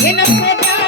ಕೆನ ಕುದ್ಯಾಕ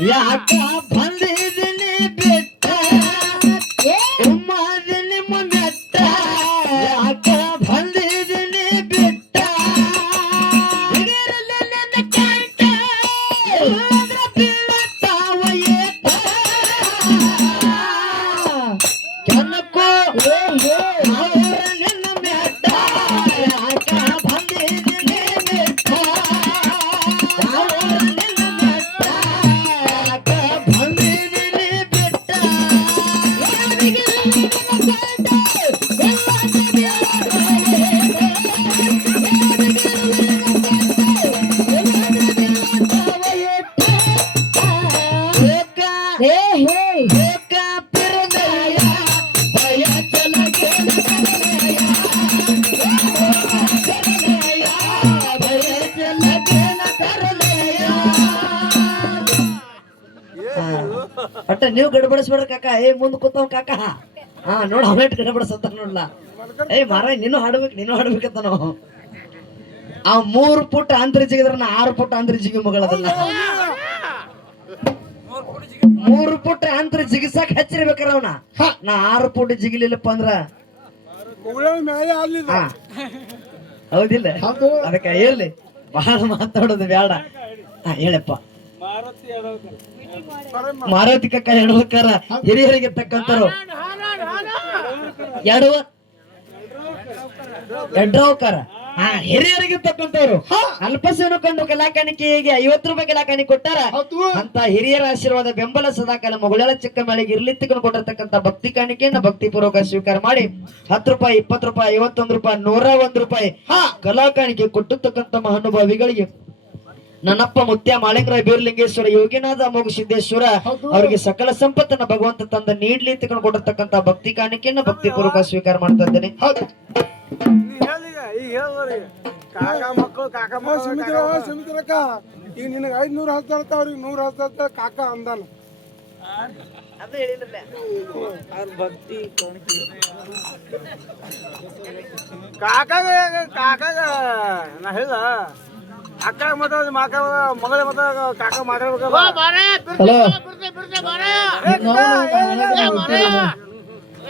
या का भंडीर ने बेटी ನೀವು ಗಡಬಡಿಸ್ಬೇಡ ಕಾಕ. ಏ ಮುಂದ್ ಕೂತವ್ ಕಾಕ. ಹಾ ನೋಡ್ ಹಮೇಟ್ ಗಡಬಡಿಸತ್ತ ನೋಡ್ಲ? ಏ ಮಾರ ನೀನು ಹಾಡ್ಬೇಕು ನೀನು ಹಾಡ್ಬೇಕಂತ ನಾವು ಆ ಮೂರು ಪುಟ್ ಅಂತರಿ ಜಿಗಿದ್ರ ನಾ ಆರು ಪುಟ್ ಅಂತರಿ ಜಿಗಿ ಮಗಳದಲ್ಲ ಮೂರು ಪುಟ್ ಅಂತರಿ ಜಿಗಿಸಕ್ ಹಚ್ಚಿರ್ಬೇಕಾರ ಅವನ. ನಾ ಆರು ಪುಟ್ ಜಿಗಿಲಿಲ್ಲಪ್ಪ ಅಂದ್ರ? ಹಾ. ಹೌದಿಲ್ಲ? ಅದಕ್ಕೆ ಹೇಳಿ ಬಹಳ ಮಾತಾಡೋದು ಬೇಡ. ಹಾ ಹೇಳಪ್ಪ. ಮಾರುತಿ ಕಕ್ಕ ಹೇಳ್ಬೇಕಾರ ಹಿರಿಯರಿಗೆ ತಕ್ಕಂತರು. ಯಾರು? ಎಡ್ರಾವ್ಕಾರ ಹಾ ಹಿರಿಯರಿಗೆ ತಕ್ಕಂತವ್ರು. ಅಲ್ಪಸೇನು ಕಂಡು ಕಲಾಕಾಣಿಕೆಗೆ ಐವತ್ತು ರೂಪಾಯಿ ಕಲಾಕಾಣಿಕೆ ಕೊಟ್ಟಾರ? ಅಂತ ಹಿರಿಯರ ಆಶೀರ್ವಾದ ಬೆಂಬಲ ಸದಾಕಾಲ ಮಗಳ ಚಿಕ್ಕ ಮಳೆಗೆ ಇರ್ಲಿತ್ತಿಕೊಂಡು ಕೊಟ್ಟಿರತಕ್ಕಂತ ಭಕ್ತಿ ಕಾಣಿಕೆಯನ್ನ ಭಕ್ತಿ ಪೂರ್ವಕ ಸ್ವೀಕಾರ ಮಾಡಿ ಹತ್ತು ರೂಪಾಯಿ ಇಪ್ಪತ್ತು ರೂಪಾಯಿ ಐವತ್ತೊಂದು ರೂಪಾಯಿ ನೂರ ಒಂದು ರೂಪಾಯಿ ಕಲಾಕಾಣಿಕೆ ಕೊಟ್ಟಿರ್ತಕ್ಕಂತ ಮಹಾನುಭಾವಿಗಳಿಗೆ ನನ್ನಪ್ಪ ಮುತ್ಯ ಮಾಳಿಂಗರಾಯ ಬೀರ್ಲಿಂಗೇಶ್ವರ ಯೋಗಿನಾಥ ಅಮೋಘ ಸಿದ್ದೇಶ್ವರ ಅವರಿಗೆ ಸಕಲ ಸಂಪತ್ತನ್ನ ಭಗವಂತ ತಂದ ನೀಡ್ಲಿ ತಗೊಂಡು ಕೊಟ್ಟಿರ್ತಕ್ಕಂತ ಭಕ್ತಿ ಕಾಣಿಕೆಯನ್ನ ಭಕ್ತಿ ಪೂರ್ವಕ ಸ್ವೀಕಾರ ಮಾಡ್ತಾ ಇದ್ದೇನೆ. ಕಾಕ ಮಕ್ಕಳು ಕಾಕ ಸಮಿತಿರ ಸಮಿತಿರಕ್ಕ ಈಗ ನಿನಗೆ ಐದ್ನೂರು ಇರ್ತಾವ ಅವ್ರಿಗೆ ನೂರು ಹಚ್ತಾರ ಕಾಕ ಅಂದಾನ. ಕಾಕಾಗ ಕಾಕಾಗ ನಾ ಹೇಳ್ದ ಅಕ್ಕ ಮತ್ತ ಮಾಕ ಮಗಳ ಮತ್ತ ಕಾಕ ಹಲೋ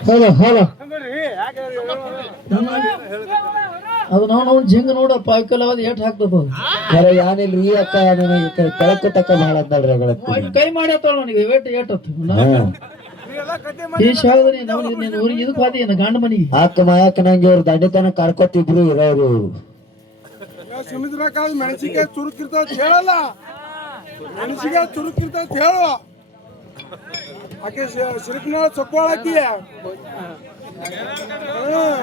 ಹಲೋ ಹಲೋ ಅದು ನಾವು ನಾವು ಜಿಂಗ್ ನೋಡಪ್ಪ ಐಕಲವಾದ ಏಟ್ ಹಾಕ್ತದ ಯಾರ ಯಾನಿಲ್ರಿ ಈ ಅಕ್ಕ ನನಗೆ ತಕ್ಕ ಭಾಳ ಅಂದಲ್ರಿ ಅಗಳ ಕೈ ಮಾಡ್ಯಾತ ನನಗೆ ಏಟ್ ಏಟ್ ಕತೆ ಈ ನಾವು ಊರಿಗೆ ಇದಕ್ಕೆ ಹೋದಿ ಗಂಡ ಮನಿ ಅಕ್ಕ ಮಾಯಕ್ಕ ನಂಗೆ ಅವ್ರ ದಂಡೆತನ ಕರ್ಕೊತಿದ್ರು ಇರೋರು ಸುಮಿತ್ರಕ್ಕ ಮೆಣಸಿಗೆ ಚುರುಕಿರ್ತಾವ ಅಂತ ಹೇಳಲ್ಲ ಮೆಣಸಿಗೆ ಚುರುಕಿರ್ತಾವ ಅಂತ ಹೇಳು ಆಕೆ ಸಿರುಕಿನ ಸೊಪ್ಪಳ ಹಾಕಿ ಹ್ಮ್